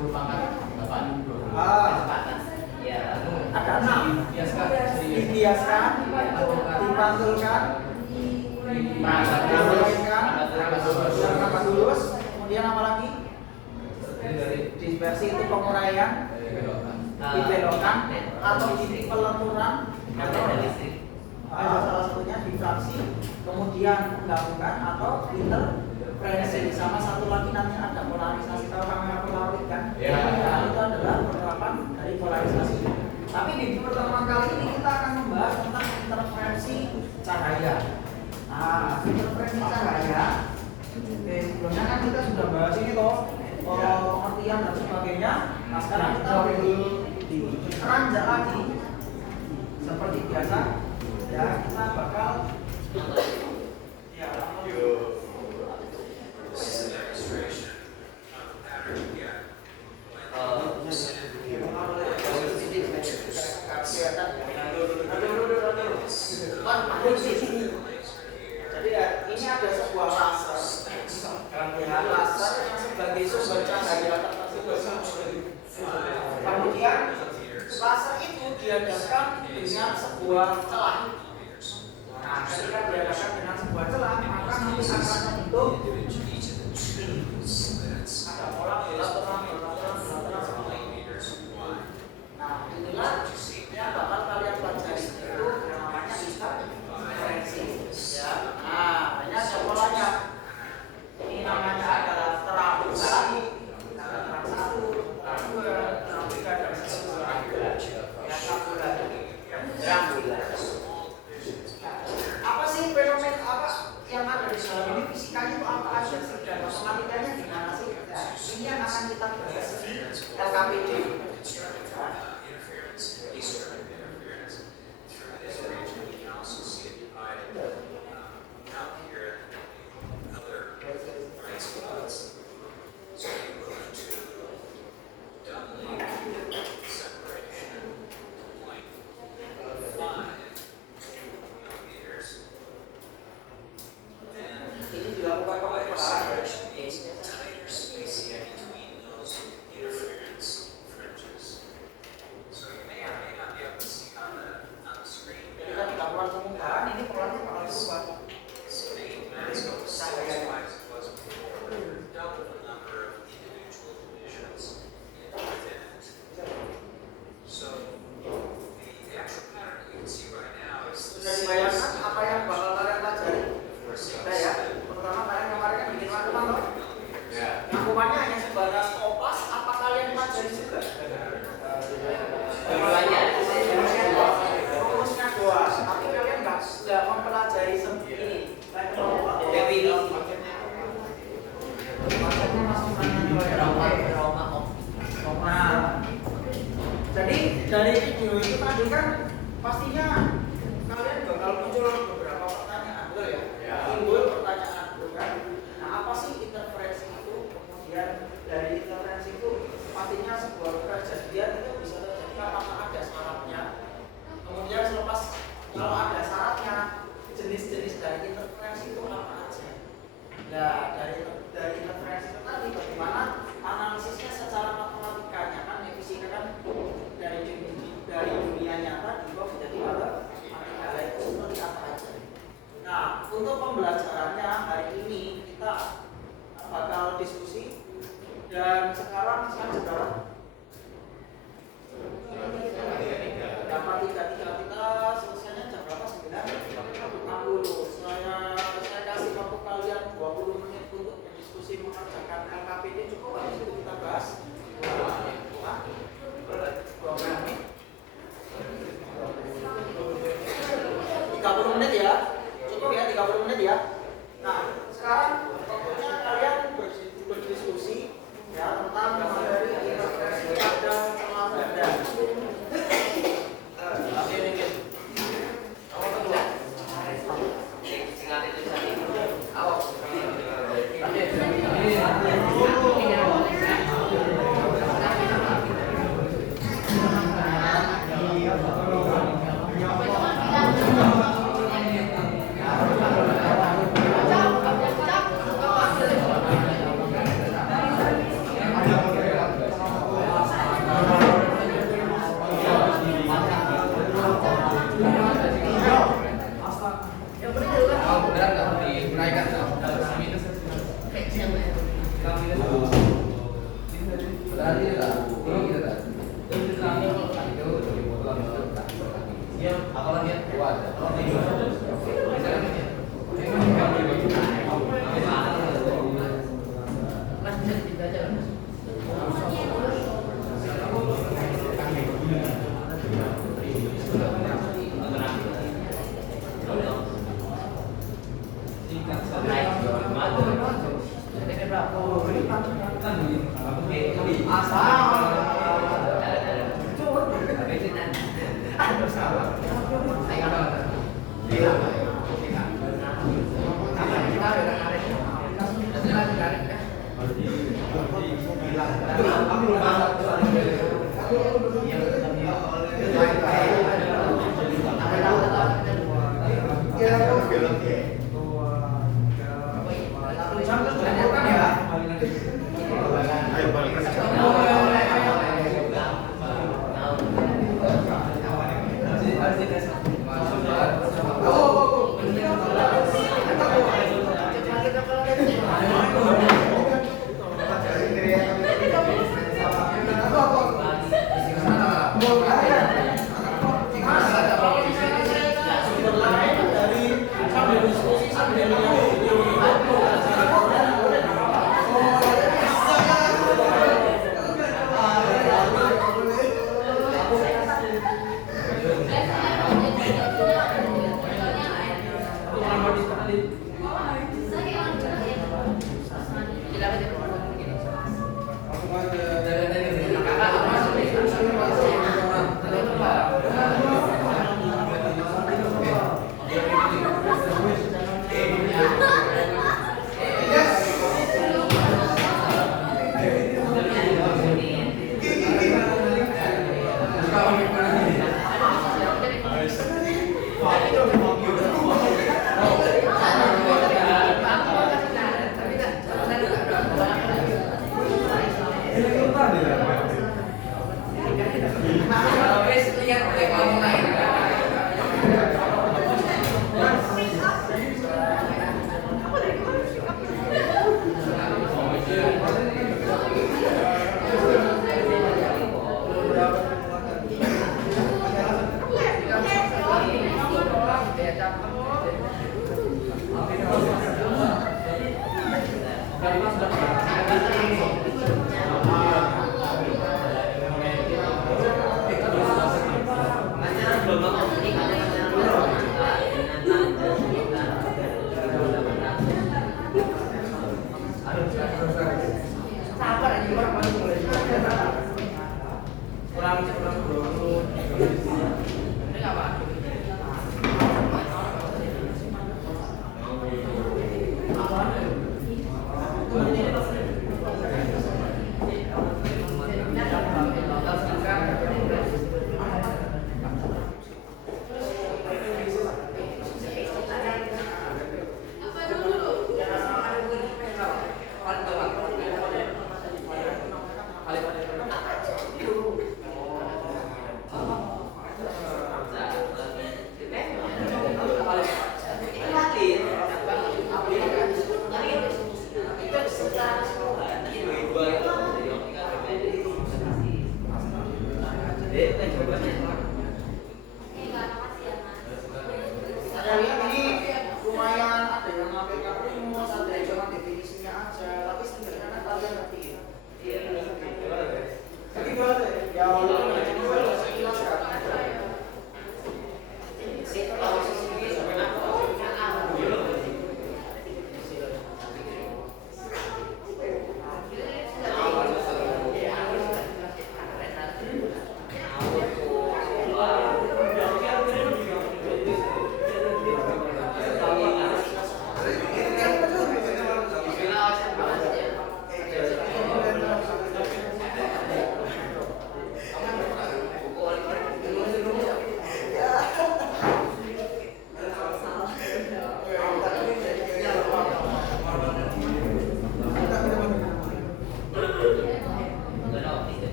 10 pangkat 8 20 ya ada 6 dibiaskan, dipantulkan, lulus, kemudian apa lagi? Dispersi itu penguraian, dibelokkan atau di pelenturan atau salah satunya difraksi, kemudian menggabungkan atau interferensi. Sama satu lagi nanti ada polarisasi. Tahu kamera polaroid kan? Nah, itu adalah penerapan dari polarisasi. Tapi di pertemuan kali ini kita akan membahas tentang interferensi cahaya. Nah, interferensi cahaya. Oke, sebelumnya kan kita sudah bahas ini toh, pengertian dan sebagainya. Nah, sekarang kita ranjak lagi seperti biasa. Ya, kita bakal jadi ya, ini ada sebuah laser yang sebagai sumber cahaya kemudian laser itu dihadapkan dengan sebuah celah. Nah, ketika dihadapkan dengan sebuah celah, maka nanti akan membentuk ada pola bilateral seperti ini. Nah, inilah yang bakal kalian pelajari itu yang namanya interferensi. Ya, nah, banyak ada polanya. Ini namanya adalah terang satu, terang 2, terang 3 dan seterusnya. Apa sih fenomena apa yang ada di dalam ini? Fisikanya itu apa aja sih dan matematikanya gimana sih? Nah, ini yang akan kita bahas di LKPD. Dari video itu tadi kan pastinya kalian bakal muncul beberapa pertanyaan, betul ya? Timbul pertanyaan, kan? Nah, apa sih interferensi itu? Kemudian dari interferensi itu pastinya sebuah kejadian itu bisa terjadi apakah ada syaratnya? Kemudian selepas kalau ada syaratnya, jenis-jenis dari interferensi itu apa aja? Nah, dari interferensi itu tadi bagaimana analisisnya secara matematikanya kan fisika kan dari dunia nyata juga menjadi matematika itu seperti apa aja. Nah, untuk pembelajarannya hari ini kita bakal diskusi dan sekarang saudara dapat 3 kita selesainya jam berapa? 9.60. Saya kasih waktu kalian 20 menit untuk berdiskusi mengerjakan LKPD, cukup habis itu kita bahas 30 menit ya, cukup ya 30 menit ya. Nah, sekarang waktunya kalian berdiskusi ya tentang materi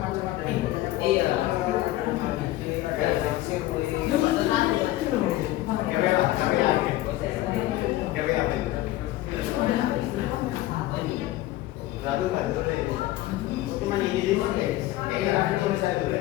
macam-macam ada Iya. ada sirkuit. Cuma ini di mana? Kayak itu saya dulu.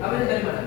Apa ini dari mana?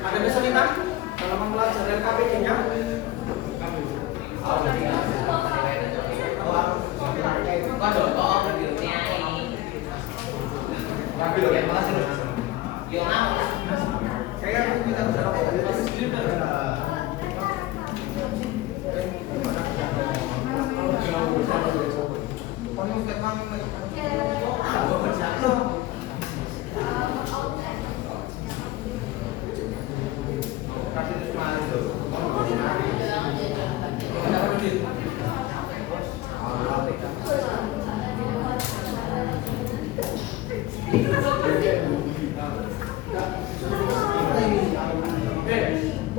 Ada kesulitan dalam mempelajari KPD-nya?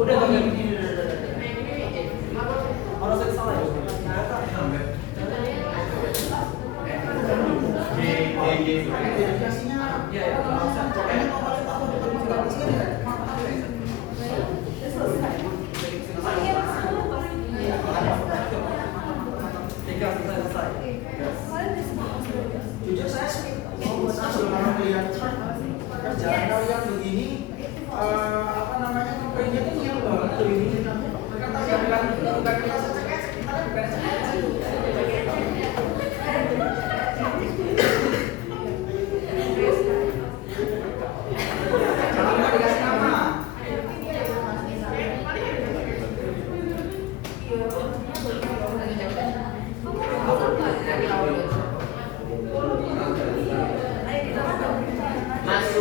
Udah Jujur saya sih kalau melihat kerjaan kalian begini, apa namanya, komplainnya tuh yang banget tuh ini. Kertas yang bilang itu bukan kertas CKS, kita bukan CKS. Jangan lupa dikasih nama. masuk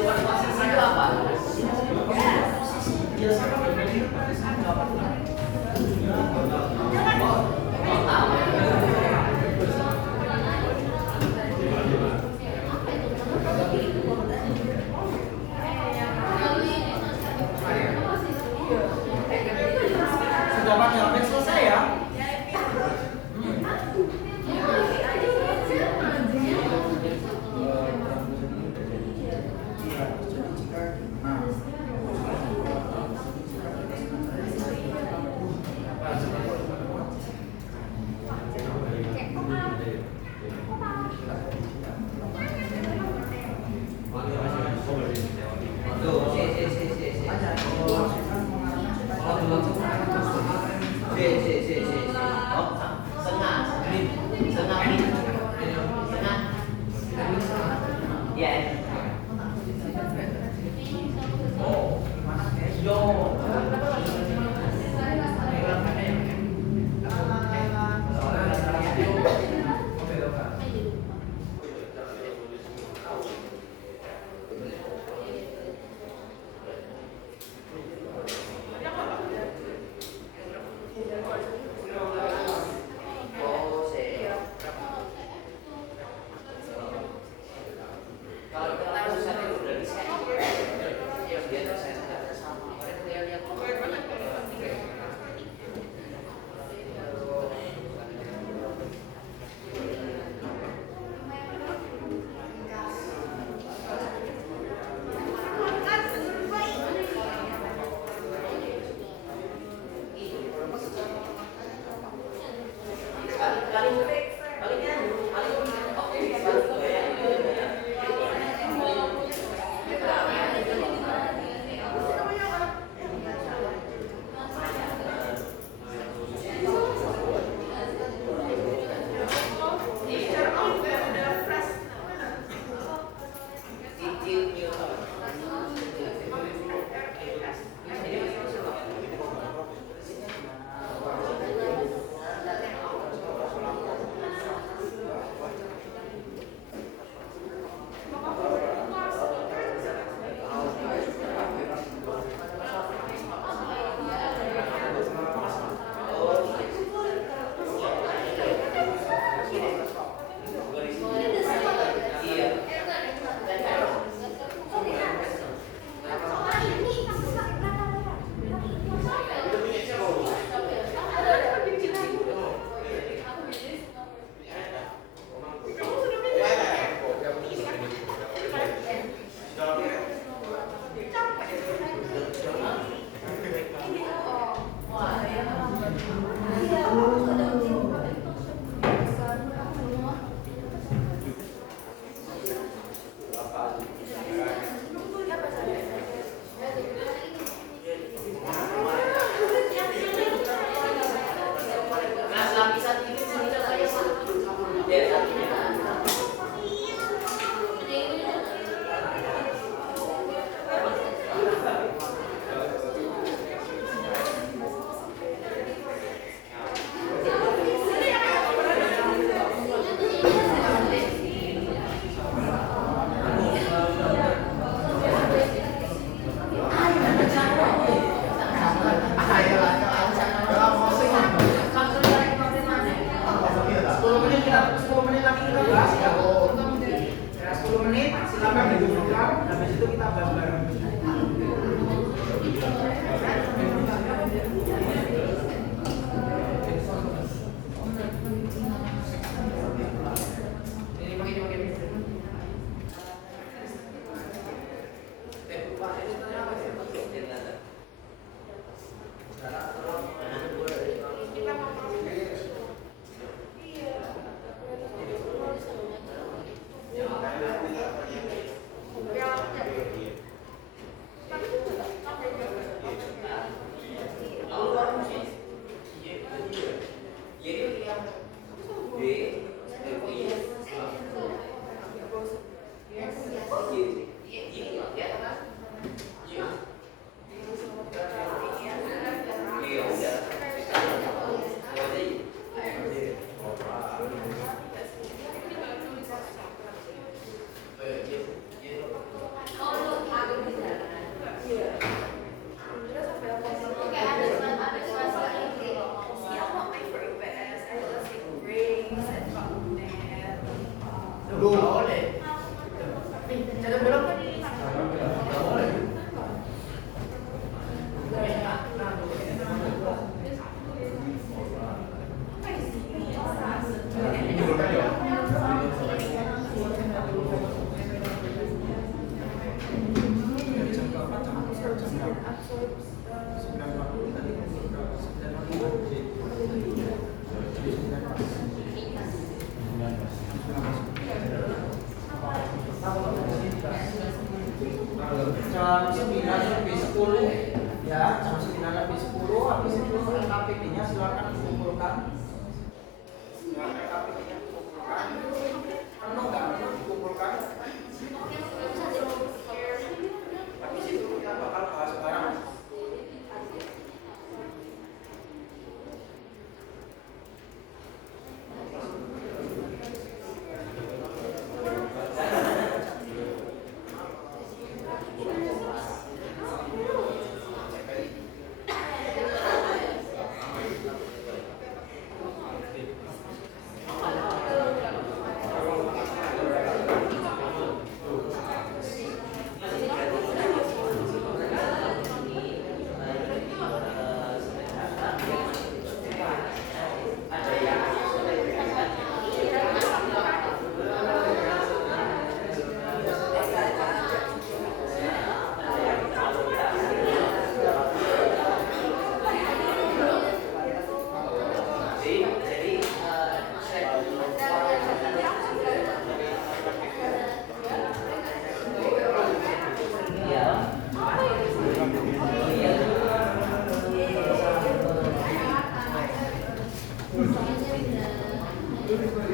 Apa dulu?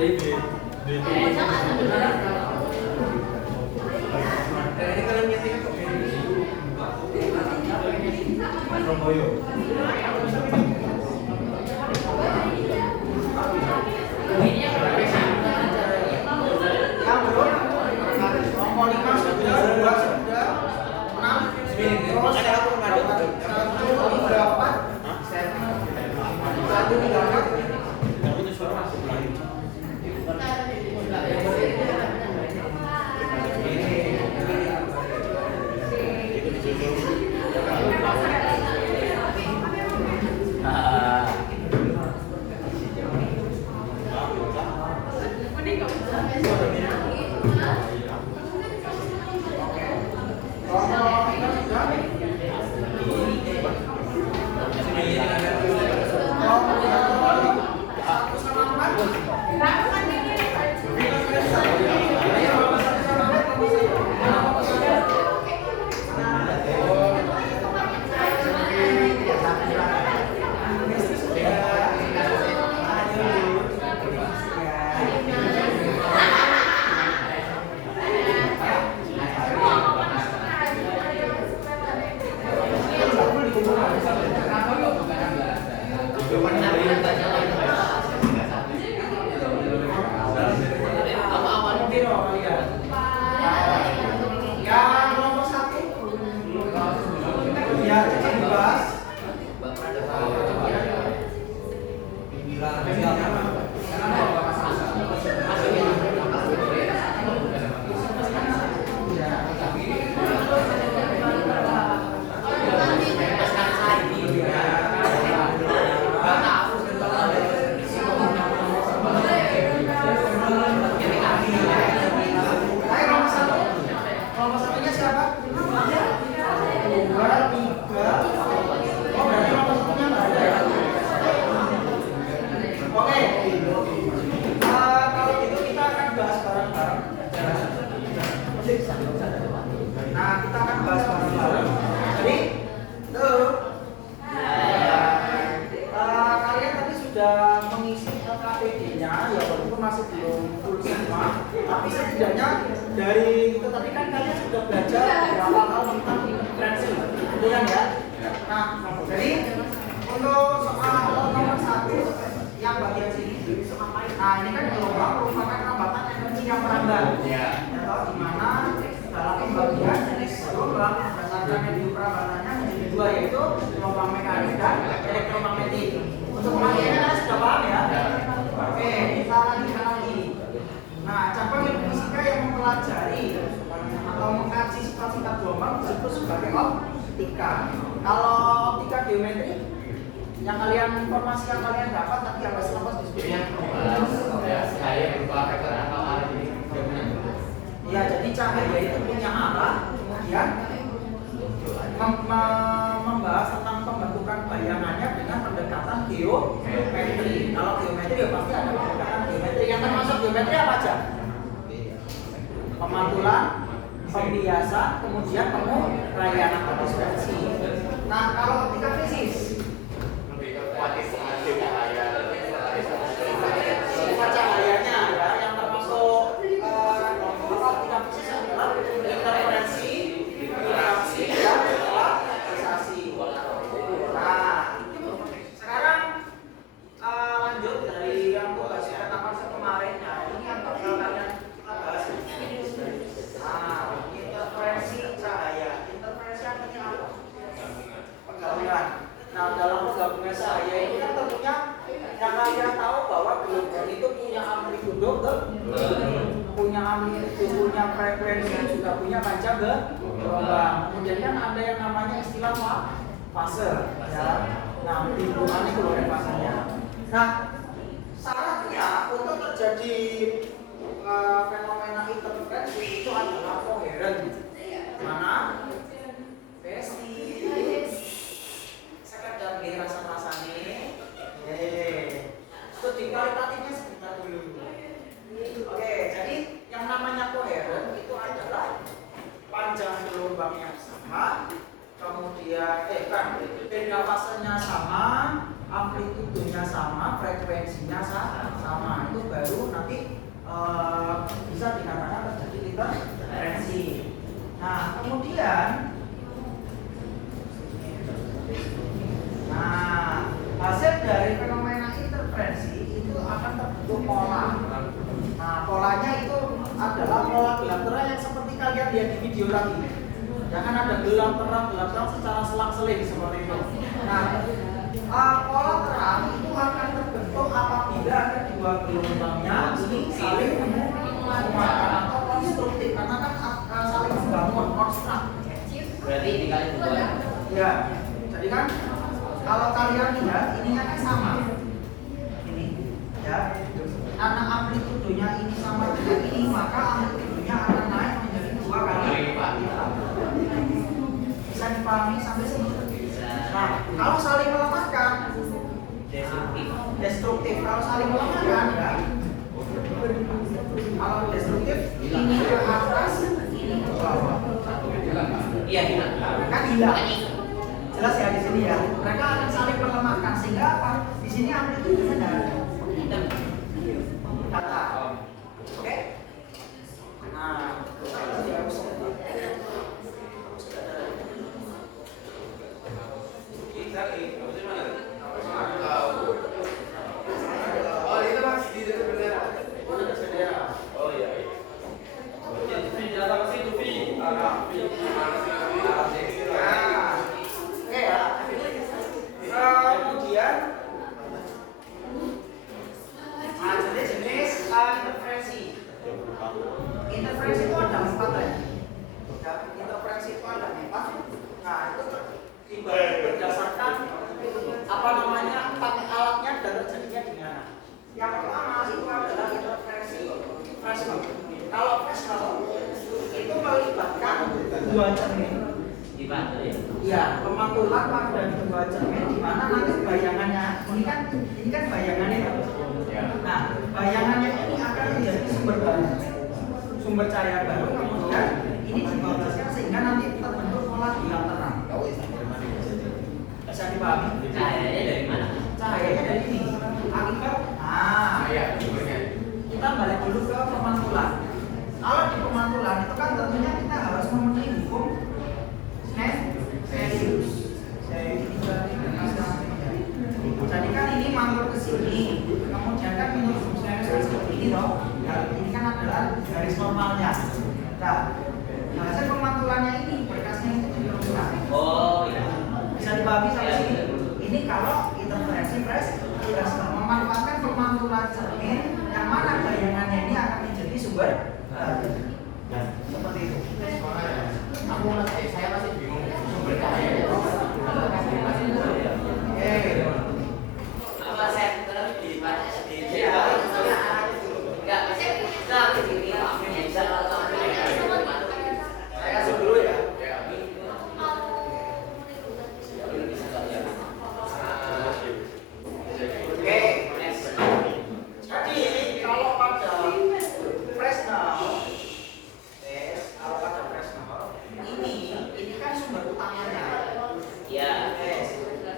Ini kalian nyeting kok. Surabaya. Yang belum nomor 5 sudah, 2 sudah, 6 terus 3 fasenya sama, amplitudonya sama, frekuensinya sama. itu baru nanti bisa dikatakan terjadi interferensi. Nah, kemudian hasil dari fenomena interferensi itu akan terbentuk pola. Nah, polanya itu adalah pola gelap terang yang seperti kalian lihat di video tadi. Ya kan ada gelap terang secara selang-seling seperti itu. Nah, pola terang itu akan terbentuk apabila ada dua gelombangnya ini saling menguatkan atau konstruktif karena kan saling membangun konstruk. Berarti dikali dua. Ya, jadi kan kalau kalian lihat ininya kan sama. Ini ya. Karena amplitudenya ini sama dengan ini, maka amplitudenya akan naik menjadi 2 kali lipat. Bisa dipahami sampai sini? Nah, kalau saling melemahkan, destruktif. Kalau saling melemahkan, ya. Kalau destruktif, ini ke atas, ini ke bawah. Iya, hilang. Kan hilang. Jelas ya di sini ya. Mereka akan saling melemahkan sehingga apa? Di sini amplitudenya tidak ada. Kata. Oke? Nah, Oh, itu Mas di dekat bendera. oh iya. Oke ya. Kemudian jenis interferensi. Interferensi itu ada 4 ya. Interferensi itu ada 4. Nah, itu dibagi berdasarkan apa namanya pakai alatnya dan terjadinya di mana. Yang pertama itu adalah interferensi Fresnel. Kalau Fresnel itu melibatkan 2 cermin. Dibantu ya. Ya, pemantulan pada 2 cermin di mana nanti bayangannya ini kan bayangannya ya. Nah, bayangannya ini akan menjadi sumber baru, sumber cahaya baru. Kemudian ini dibebaskan sehingga nanti terbentuk pola gelap terang. Bisa dipahami? Cahayanya dari mana? Cahayanya dari ini. Akibat, kita balik dulu ke pemantulan. Kalau di pemantulan itu kan tentunya kita harus memenuhi hukum Snellius. Jadi kan ini mantul ke sini, kemudian kan menurut hukum Snellius kan seperti ini loh. Ya, ini kan adalah garis normalnya. Nah, hasil pemantulannya ini berkasnya itu diteruskan. Oh iya. Bisa dipahami sampai sini. Ini kalau interferensi Fresnel memanfaatkan pemantulan cermin yang mana bayangannya ini akan menjadi sumber seperti itu. Saya masih bingung sumber cahaya. Apa center di mana di Ya. enggak bisa di sini bisa Saya kasih dulu ya. Oke. Jadi kalau pada Fresnel, ini kan sumber utamanya. ya.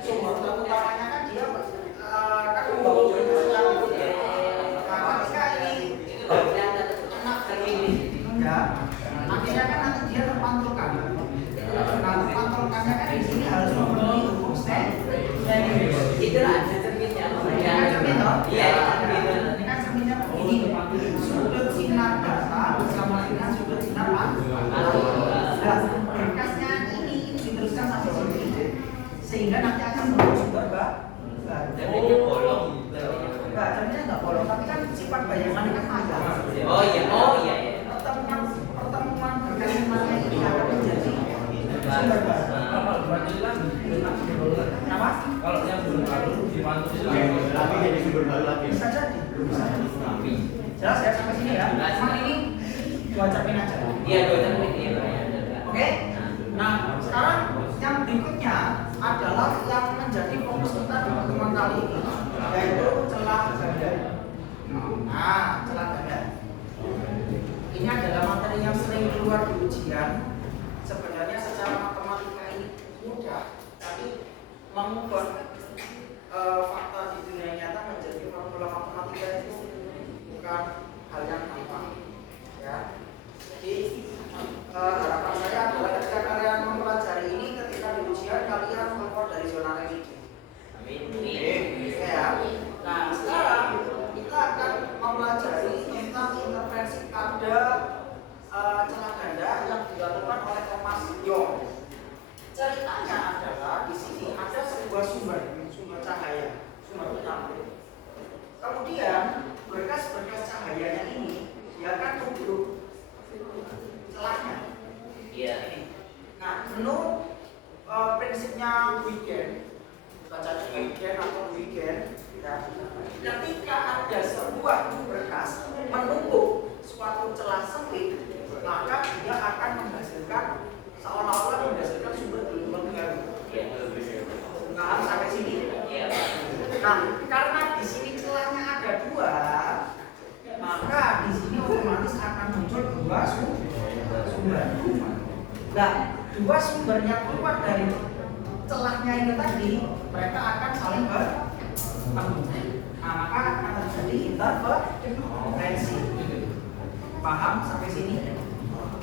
Sumber utamanya kan dia kan membawa sinyal gitu ya. Nah, ketika ini enak dari ini, ya, akhirnya kan nanti dia terpantulkan. Nah, terpantulkannya kan di sini harus memenuhi hukum Snellius. Itu ada cerminnya. Ini kan cermin toh? Iya, Ini kan cerminnya begini. Sudut sinar dasar sama dengan sudut sinar pantulan. Nah, berkasnya ini diteruskan sampai sini sehingga nanti akan membentuk sumber baru. Cerminnya bolong. Enggak, cerminnya enggak bolong, tapi kan sifat bayangannya kan ada. Oh iya. Pertemuan berkasnya ini akan menjadi sumber baru. Kenapa? Kalau yang belum lalu dibantu Tapi jadi sumber baru lagi. Bisa jadi. Jelas ya sampai sini ya. Cuma ini 2 cermin aja. Iya, 2 cermin ya. Oke. Nah, sekarang yang berikutnya adalah yang menjadi fokus kita di pertemuan kali ini, yaitu celah ganda. Nah, celah ganda. Ini adalah materi yang sering keluar di ujian. Sebenarnya secara matematika ini mudah, tapi mengubah fakta di dunia nyata menjadi formula matematika itu bukan hal yang gampang, ya. Jadi harapan saya adalah ketika kalian mempelajari ini, ketika di ujian kalian keluar dari zona remedi. Amin. Ya. Nah, sekarang kita akan mempelajari tentang intervensi pada celah ganda yang dilakukan oleh Thomas Young. Ceritanya adalah di sini ada sebuah sumber cahaya, sumber penyambung. Kemudian berkas-berkas cahayanya ini dia akan tutup celahnya. Iya. Nah, menurut prinsipnya Huygens, bacanya Huygens atau Huygens, ya, ketika ada sebuah berkas menumpuk suatu celah sempit, maka dia akan menghasilkan seolah-olah menghasilkan sumber gelombang baru. Nah, sampai sini. Iya. Nah, karena di sini celahnya ada dua, maka di sini otomatis akan muncul dua sumber. Nah, dua sumber yang keluar dari celahnya ini tadi, mereka akan saling bertemu. Nah, maka akan terjadi interferensi. Paham sampai sini?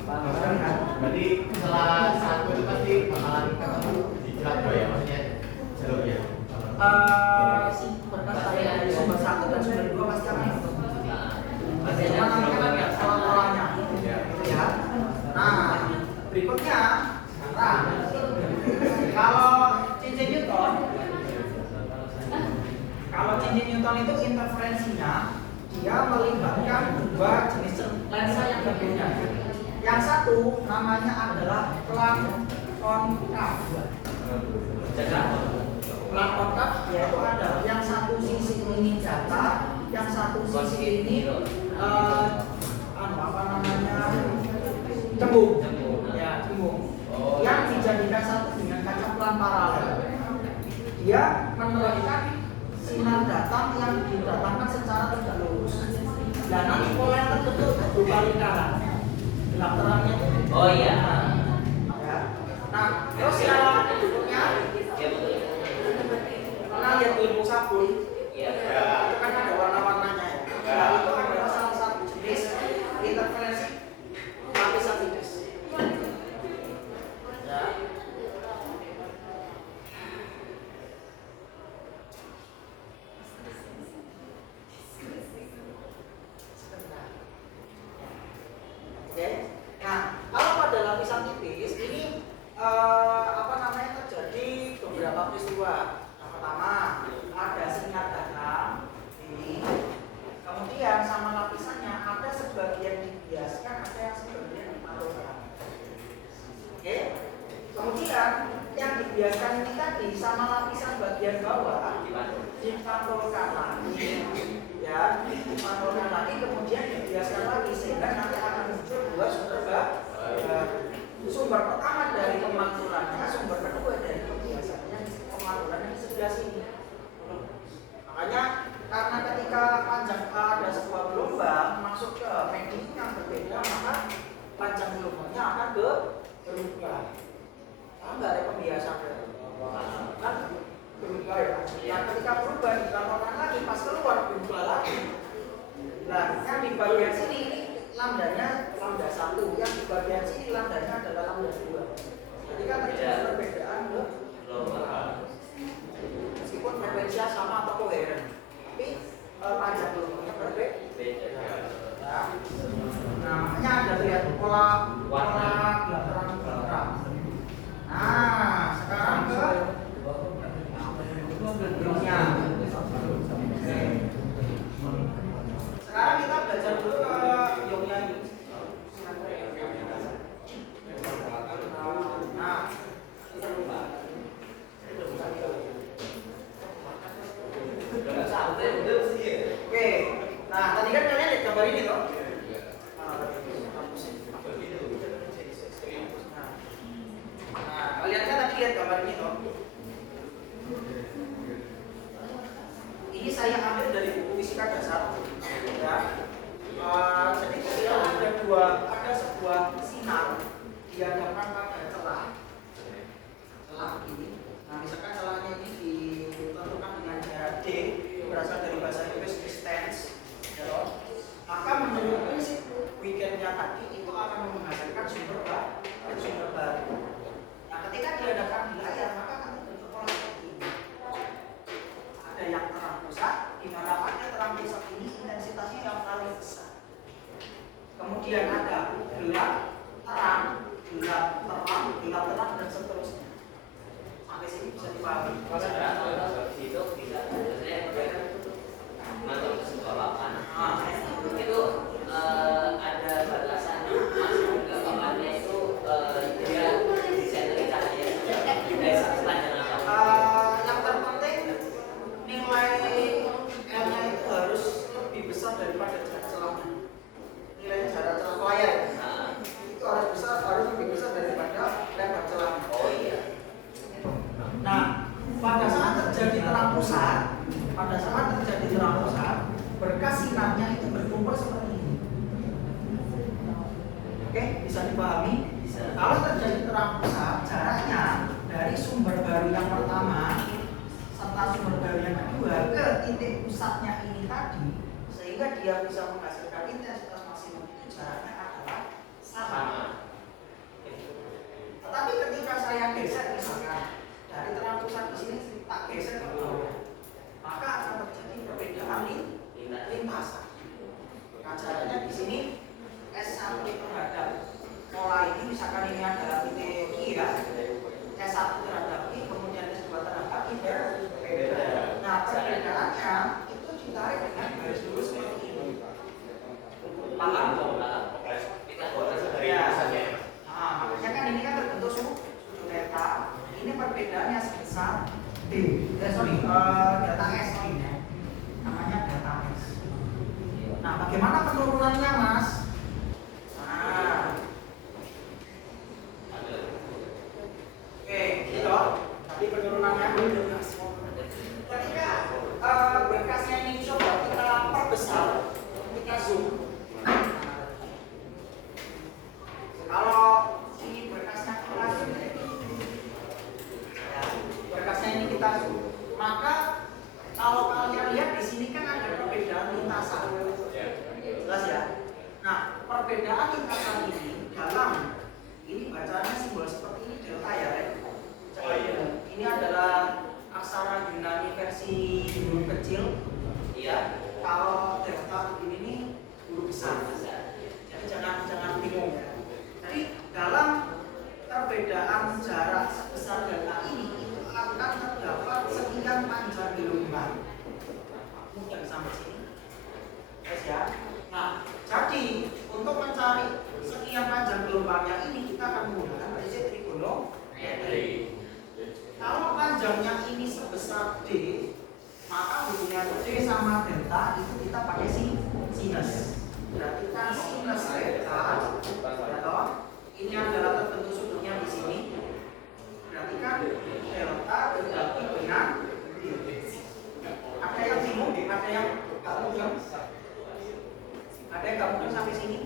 Berarti setelah satu itu pasti bakalan ketemu di jelas ya, maksudnya jalurnya. Berkas saya dari sumber satu dan sumber dua pasti akan ketemu. Masih ada Cuma nanti kan ada gelombang. pola-polanya, gitu ya. Nah, berikutnya, nah, kalau cincin Newton, itu interferensinya dia melibatkan dua jenis lensa yang berbeda. Yang satu namanya adalah Planck konkav. Planck konkav yaitu adalah yang satu sisi ini datar, yang satu sisi ini cembung. Ya, cembung. Yang dijadikan satu dengan kaca pelan paralel. Dia menerbitkan sinar datang yang didatangkan secara tegak lurus. Dan nanti pola yang terbentuk berupa lingkaran. Gelap terangnya itu. Oh iya. Ya. Nah, terus yang berikutnya, Iya betul. pernah lihat ilmu sabun? Iya. Itu kan ada warna-warnanya. Nah, itu adalah salah satu jenis interferensi lapisan tipis. Ya. Oke. Nah, kalau pada lapisan tipis ini terjadi beberapa peristiwa. Yang pertama, ada sinar datang ini. Kemudian sama lapisannya ada sebagian dibiaskan, ada yang sebagian dipantulkan. Oke. Kemudian yang dibiaskan ini tadi sama lapisan bagian bawah dipantulkan lagi. Ya, dipantulkan lagi, kemudian dibiaskan lagi sehingga nanti akan muncul dua sumber sumber pertama dari pemantulannya, sumber kedua dari pembiasannya, pemantulannya di sebelah sini. Makanya karena ketika panjang ada sebuah gelombang masuk ke medium yang berbeda, maka panjang gelombangnya akan berubah. Enggak ada pembiasan kan berubah ya. Nah, ketika berubah dilaporkan lagi, pas keluar berubah lagi. Nah, yang di bagian sini ini lambdanya lambda 1, yang di bagian sini lambdanya adalah lambda 2. Jadi kan terjadi perbedaan meskipun frekuensinya sama atau koheren, tapi panjang gelombangnya berbeda. Nah, makanya ada lihat pola gelap terang. Nah, sekarang ke berikutnya. Sekarang kita belajar dulu ke Yongnya ini. Nah, kemudian ada gelap, terang, gelap, terang, gelap, terang, dan seterusnya. Sampai sini bisa dipahami. Itu bisa saya masuk ke sekolah kan itu ada batasannya masuk ke kamarnya itu dia desain cahaya sepanjang apa? Yang terpenting nilai L-nya itu harus lebih besar daripada jarak celahnya. Nilai jarak celah layar itu harus besar, harus lebih besar daripada lebar celahnya. Oh iya. Nah, pada saat terjadi terang pusat, berkas sinarnya itu berkumpul seperti ini. Oke, bisa dipahami? Bisa. Kalau terjadi terang pusat, jaraknya dari sumber baru yang pertama serta sumber baru yang kedua ke titik pusatnya ini tadi, sehingga dia bisa menghasilkan intensitas maksimum itu jaraknya adalah sama. Tetapi ketika saya geser misalkan dari terang pusat di sini tak geser ke bawah, maka akan terjadi perbedaan lintasan. Nah, jaraknya di sini S1 terhadap pola ini, misalkan ini adalah titik I ya, S1 terhadap I, kemudian S2 terhadap I berbeda. Nah, perbedaannya itu ditarik dengan garis lurus seperti ini. Paham? Ya. Nah, makanya kan ini kan terbentuk suku delta. Ini perbedaannya sebesar D. Delta S ini ya. Namanya delta S. Nah, bagaimana penurunannya, Mas? Nah, oke, gitu. Tadi penurunannya ketika berkasnya ini coba kita perbesar, kita zoom. Kalau ini berkasnya kita zoom, ya, berkasnya ini kita zoom, maka kalau kalian lihat di sini kan ada perbedaan lintasan. Jelas ya? Nah, perbedaan lintasan ini dalam ini bacanya simbol seperti ini delta ya, Ren? Ini adalah aksara Yunani versi huruf kecil. Ya. Kalau delta begini ini huruf besar. Jadi jangan bingung ya. Jadi dalam perbedaan jarak sebesar delta ini itu akan terdapat sekian panjang gelombang. Mungkin sampai sini. Yes, ya. Nah, jadi untuk mencari sekian panjang gelombangnya ini kita akan menggunakan prinsip trigonometri. Kalau panjangnya ini sebesar D, maka hubungan D sama delta itu kita pakai sinus. Berarti kan sinus delta, atau ini adalah terbentuk sudutnya di sini. Berarti kan delta dibagi dengan D. Ada yang bingung? Ada yang nggak mungkin? Ada yang nggak mungkin sampai sini?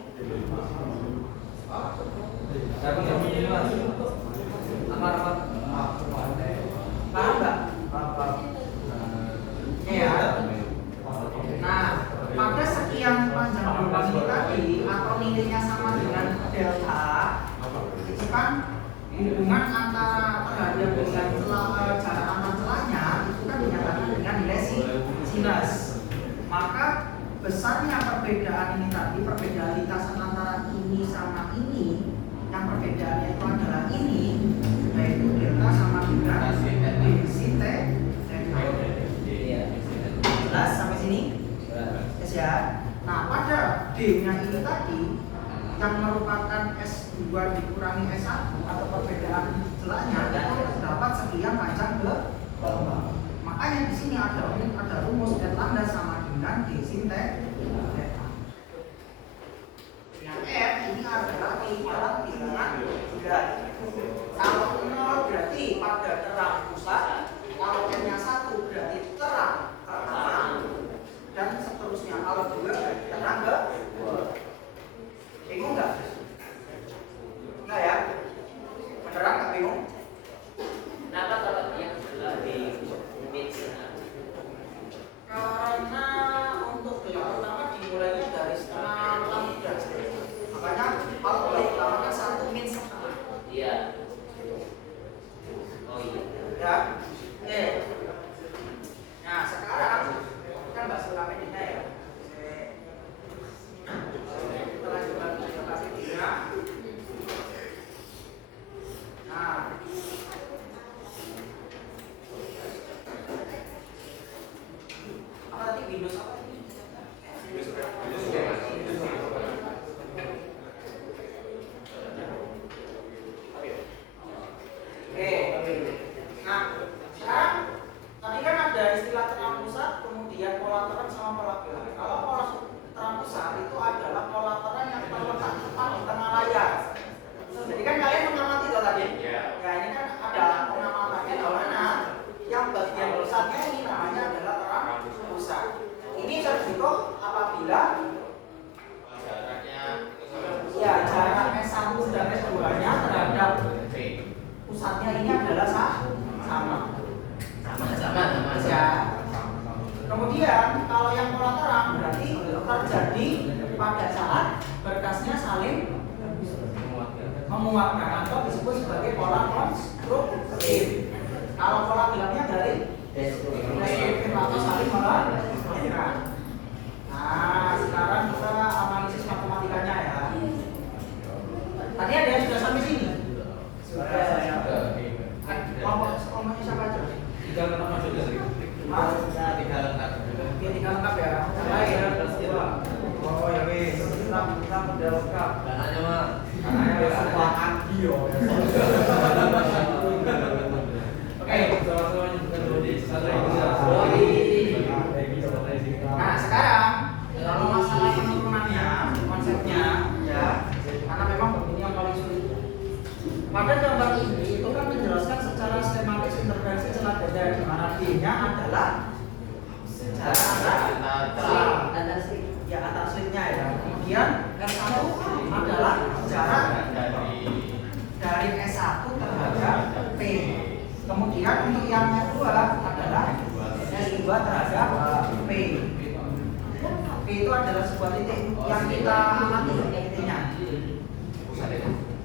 Tapi nggak mungkin mas. Apa? Paham nggak? Ya. Nah, pada sekian panjang gelombang ini tadi atau nilainya sama dengan delta, itu kan hubungan antara terhadap dengan jarak antar celahnya itu kan dinyatakan dengan nilai sinus. Maka besarnya perbedaan ini tadi, perbedaan lintasan antara ini sama ini, yang perbedaannya itu adalah ini, yaitu delta sama dengan D sin T delta. Jelas sampai sini? Yes ya. Nah, pada D-nya ini tadi yang merupakan S2 dikurangi S1 atau perbedaan celahnya itu terdapat sekian panjang gelombang. Makanya di sini ada rumus N lambda sama dengan D sin T delta. Yang F ini adalah keliparan bilangan bulan. Kalau 0 berarti pada terang pusat, kalau N-nya 1 berarti terang terang, dan seterusnya. Kalau 2 berarti terang ke bingung nggak? Enggak ya? Beneran nggak bingung? Kenapa kalau yang di mix? Karena untuk gelar pertama dimulainya dari setengah 6. Makanya kalau gelar pertama kan 1 min setengah. Iya. Oh iya. Ya. Oke. Nah, sekarang kan bahasa kami ini ya. pola Ganganto disebut sebagai pola konstruktif. Kalau pola gelapnya dari destruktif atau saling melanjutkan. Nah, sekarang kita analisis matematikanya ya. Tadi ada yang sudah sampai sini? Sudah. Kelompoknya siapa aja? 3 lengkap masuk dari. Hah? 3 lengkap. Oke, 3 lengkap ya. Yang lain ya, plus 2. Oh ya wis, kita udah lengkap. Dananya mah. Karena sekolah bio. Oke, sama-sama nyebutkan dulu di satu nah sekarang kalau masalah penurunannya, konsepnya ya, karena memang begini yang paling sulit. Pada gambar ini itu kan menjelaskan secara skematis intervensi celah dada, di mana D-nya adalah jarak antar slitnya ya. Kemudian S1 adalah jarak dari S1 terhadap P. Kemudian untuk yang kedua adalah S2 terhadap P. P itu adalah sebuah titik yang kita amati titiknya.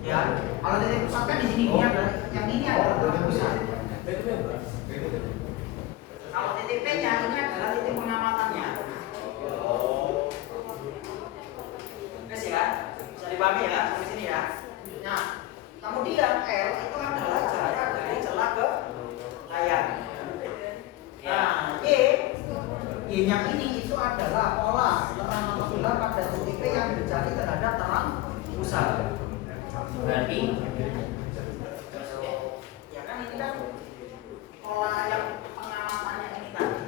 Ya, kalau titik pusat kan di sini, ini adalah yang ini adalah titik pusat. Kalau titik P-nya ini adalah titik pengamatannya. Oke ya, bisa dipahami ya sampai sini ya. Nah, kemudian L itu adalah jarak dari celah ke layar. Nah, Y-nya ini itu adalah pola terang atau gelap pada titik P yang terjadi terhadap terang pusat. Berarti Ya kan ini kan pola yang pengamatannya ini tadi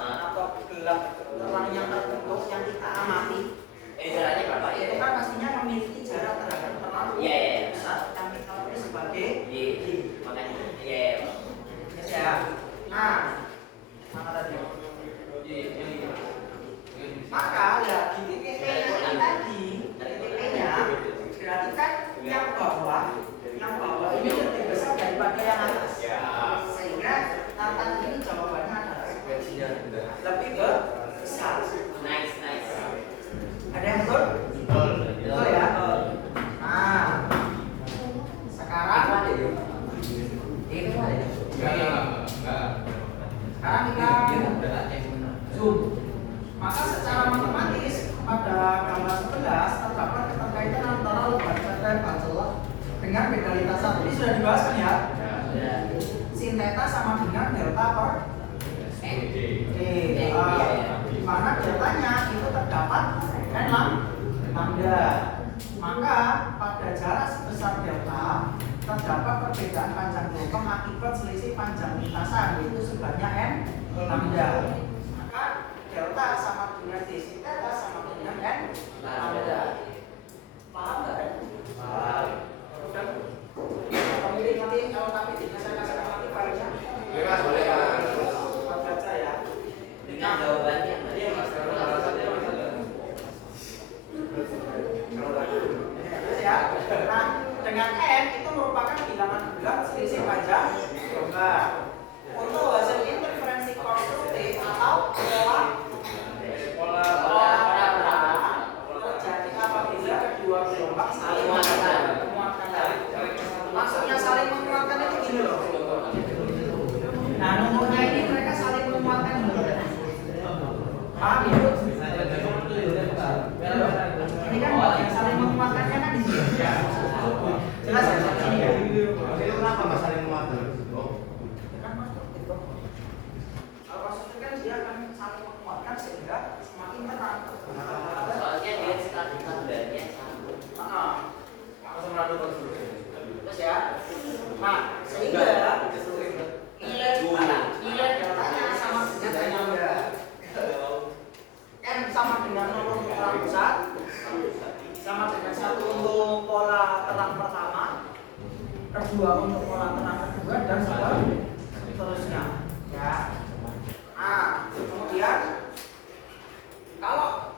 atau gelap terang yang terbentuk yang kita amati. jaraknya berapa ya? Itu kan pastinya memiliki jarak terhadap terang Iya, iya. pusat yang kita pilih sebagai Iya, makanya iya. Yes, ya. Nah, mana tadi? Maka ya di titik P-nya ini tadi, titik P-nya berarti kan yang bawah ini lebih besar daripada yang atas. Sehingga tantangan ini jawabannya adalah lebih besar. Nice. Ada yang betul? Betul ya. Nah, sekarang sekarang kita zoom. Maka secara matematis pada gambar 11 terdapat keterkaitan antara lebar dan pancelah dengan beda lintas satu. Ini sudah dibahas kan ya? Sin theta sama dengan delta per D. Di mana deltanya itu terdapat n lambda. Maka pada jarak sebesar delta terdapat perbedaan panjang gelombang akibat selisih panjang lintasan, yaitu sebanyak n lambda. Maka delta sama dengan d sin theta sama dengan n lambda. Paham nggak? Paham. Udah. Pemilih nanti kalau tapi saya kasih nanti filenya. Bebas boleh Pak. Baca ya. Dengan jawabannya. Iya mas. Ya. Nah, dengan n itu merupakan bilangan bulat selisih panjang gelombang. Untuk hasil interferensi konstruktif atau pola terjadi apabila kedua gelombang saling menguatkan. Maksudnya saling menguatkan itu gini loh. Nah, nomornya ini mereka saling menguatkan dulu. Paham ya? Ini kan yang saling menguatkannya kan di sini. Jelas ya di sini ya. Itu kenapa Mas saling menguatkan? Kan konstruktif dong. Kalau konstruktif kan dia akan saling menguatkan sehingga semakin terang. Soalnya dia standarnya sama. Terus ya. Nah, sehingga nilai deltanya sama dengan n lambda. N sama dengan 0 untuk terang pusat, sama dengan 1 untuk pola terang pertama, kedua untuk pola terang kedua, dan seterusnya. Ya. Nah, kemudian kalau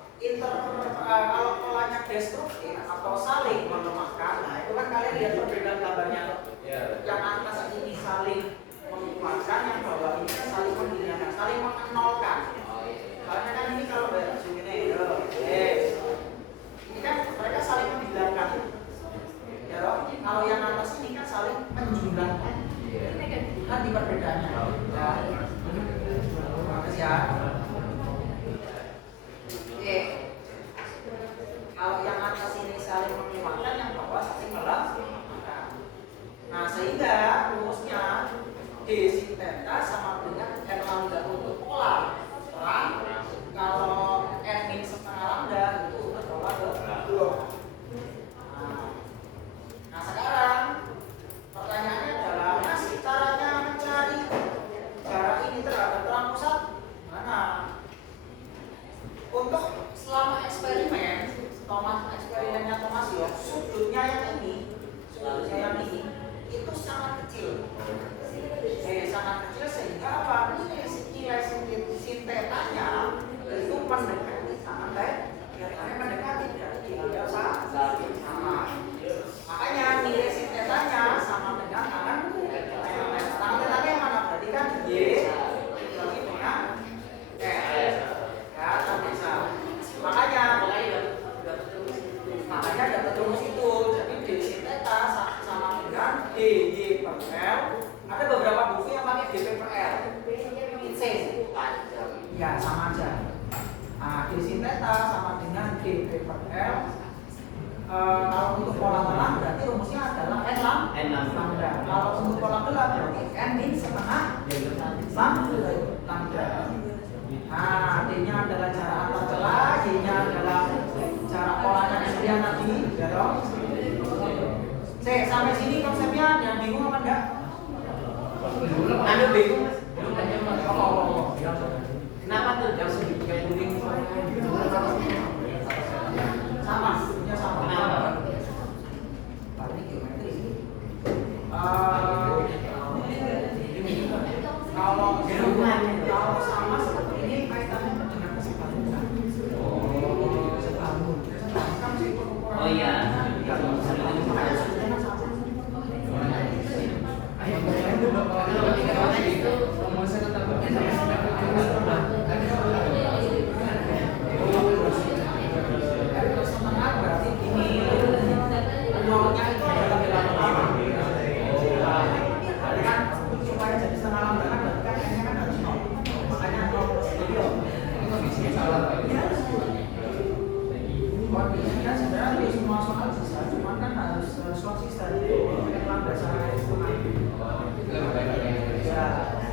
kalau polanya destruktif atau saling melemahkan, nah itu kan kalian lihat perbedaan gambarnya. Yang atas ini saling menguatkan, yang bawah ini kan saling menghilangkan, saling menolkan. Soalnya kan ini kalau begini, ini kan mereka saling menghilangkan. Ya, kalau Thomas, eksperimennya Thomas ya, sudutnya yang ini itu sangat kecil. Sangat kecil sehingga apa? Nilai sintetanya itu mendekati sama mendekati tidak sama. Makanya nilai sintetanya sama dengan tangan tangannya mana? Berarti kan Y dibagi dengan L. Ya, tak bisa. Makanya dapat rumus itu. Jadi D sin theta sama dengan DY per L. Ada beberapa buku yang pakai DP per L. C. Ya, sama aja. Nah, D sin theta sama dengan DP per L. Kalau untuk pola telang berarti rumusnya adalah N lambda. Kalau untuk pola telang berarti N min setengah lambda. Nah, D-nya adalah cara antar celah, Y-nya adalah cara polanya yang tadi, ya dong. C, sampai sini konsepnya yang bingung apa enggak? Ada bingung mas? Kenapa tuh yang kuning sama? Kenapa? Ini geometri. Kalau sama seperti ini kaitannya dengan kesebangunan. Oh iya.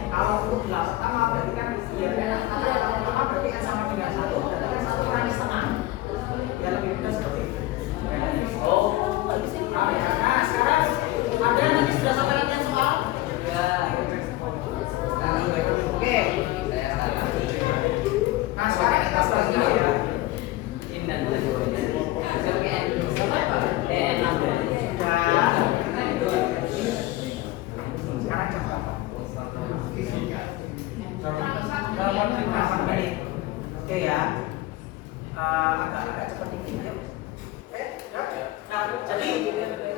Kalau untuk gelas pertama berarti kan ya pertama berarti kan sama dengan 1, berarti kan 1 kurangi setengah. Ya lebih mudah seperti itu. Nah, sekarang ada yang nanti sudah sampai latihan soal? Ya. Oke. Nah, sekarang kita bagi ya. Sekarang jam berapa? 8 menit. Oke ya. Agak cepat dikit ya. Nah, jadi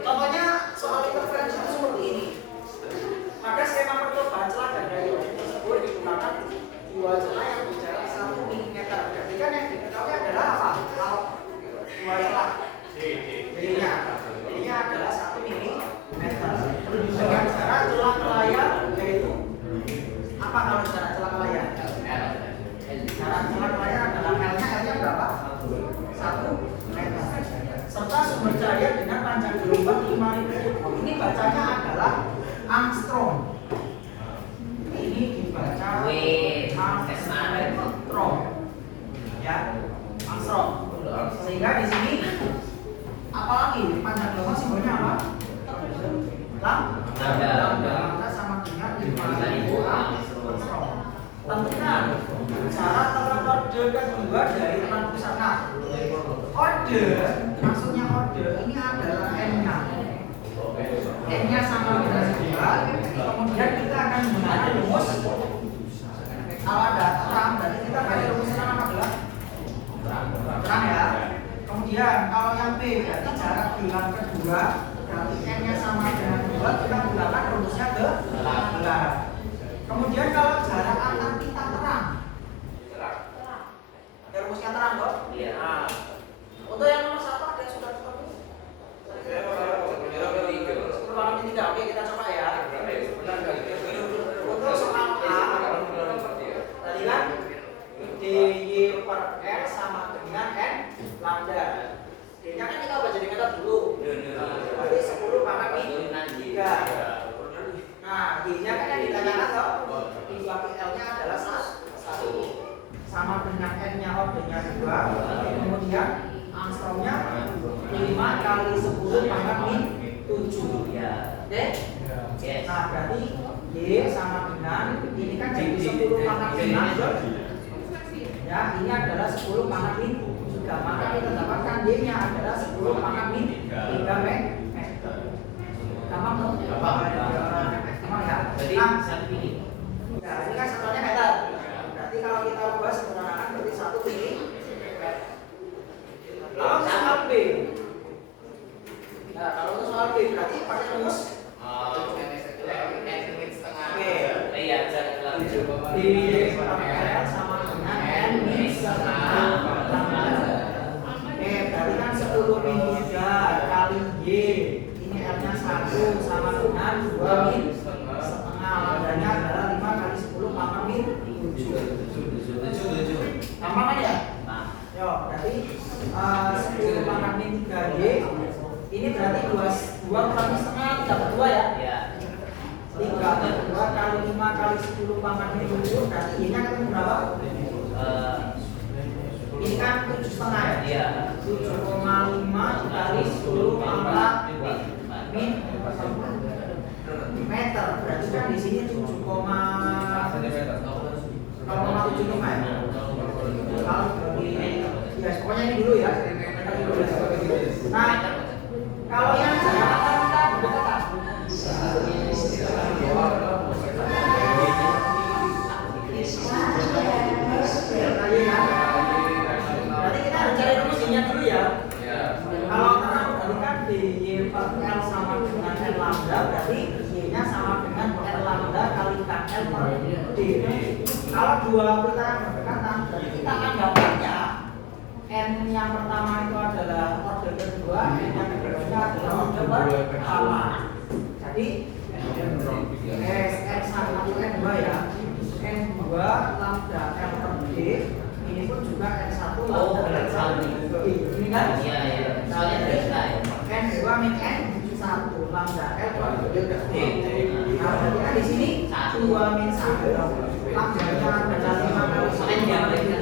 contohnya soal interferensi itu seperti ini. Maka skema percobaan celah dan daya tersebut digunakan dua celah yang berjarak 1 mm. Jadi kan yang diketahui adalah apa? Kalau dua celah D-nya adalah 1 mm. Dengan cara celah layar yaitu apa kalau cara celah layar? Cara celah layar adalah L-nya berapa? 1 meter. Serta sumber cahaya dengan panjang gelombang 5000. Ini bacanya adalah angstrom. Ini dibaca angstrom. Ya, angstrom. Sehingga di sini apalagi panjang gelombang simbolnya apa? Lambda sama dengan 5000 angstrom. Tentukan cara telan kode kedua dari telan pusat. Nah, kode maksudnya kode ini adalah N-nya. N-nya sama dengan 2. Kemudian kita akan menggunakan rumus. Kalau ada terang berarti kita pakai rumus terang apa gelas? Terang ya. Kemudian kalau yang B berarti jarak gelang kedua berarti N-nya sama dengan 2, kita gunakan rumusnya ke gelang. Kemudian kalau jarak antar kita terang, ya rumusnya terang kok. Iya. Nah, untuk yang nomor 1 ada yang sudah ketemu? Pertama ketiga, oke kita coba ya. Untuk soal A, tadi kan DY per R sama dengan N lambda. D-nya kan kita baca di meter dulu. Berarti 10 pangkat min 3. Nah, D-nya kan yang ditanyakan toh, dibagi L-nya adalah 1 sama dengan N-nya ordernya 2. Kemudian angstromnya 5 kali 10 pangkat min 7. Ya. Oke? Nah, berarti Y sama dengan ini kan jadi 10 pangkat min 6. Ya, ini adalah 10 pangkat min 3. maka kita dapatkan Y-nya adalah 10 pangkat min 3 meter. Gampang dong? Gampang ya? Berarti Nah, satu pilih. ya, ini kan satuannya meter. Berarti kalau kita buat sederhanakan berarti 1 milimeter. Lalu soal B. Nah, kalau untuk soal B berarti pakai rumus Oke. Iya, bisa dilakukan. Y sama dengan N min setengah lambda. Oke, berarti kan 10 min 3 kali Y. Ini R-nya 1 sama dengan 2 min setengah. Lambdanya adalah 5 kali 10 pangkat min 7. Gampang kan ya? Nah, Yo, berarti 10 pangkat min 3Y. Ini berarti 2 kali setengah dapat 2 ya? ya. 3 2 kali 5 kali 10 pangkat min 7 berarti Y-nya ketemu berapa? Ini kan 7,5 ya? Iya. 7,5 kali 10 pangkat min meter. Berarti kan di sini 7,75 ya? Kalau ya pokoknya ini dulu ya. Nah, kalau yang saya katakan berarti kita harus cari rumusnya dulu ya. Kalau kita membalikan Y per L sama dengan L lambda, berarti Y-nya sama dengan L lambda kali KL per D. Kalau dua kita berdekatan, berarti kita akan dapatnya N yang pertama itu adalah order kedua, N yang keduanya adalah order pertama. Jadi N1 N2 ya, N2 lambda L per D. Ini pun juga N1 lambda L per D. Ini kan? Iya, iya. Soalnya bisa ya. N2 min N1 lambda L per D. Nah, berarti kan di sini 2 min 1 lambdanya adalah 5 kali 1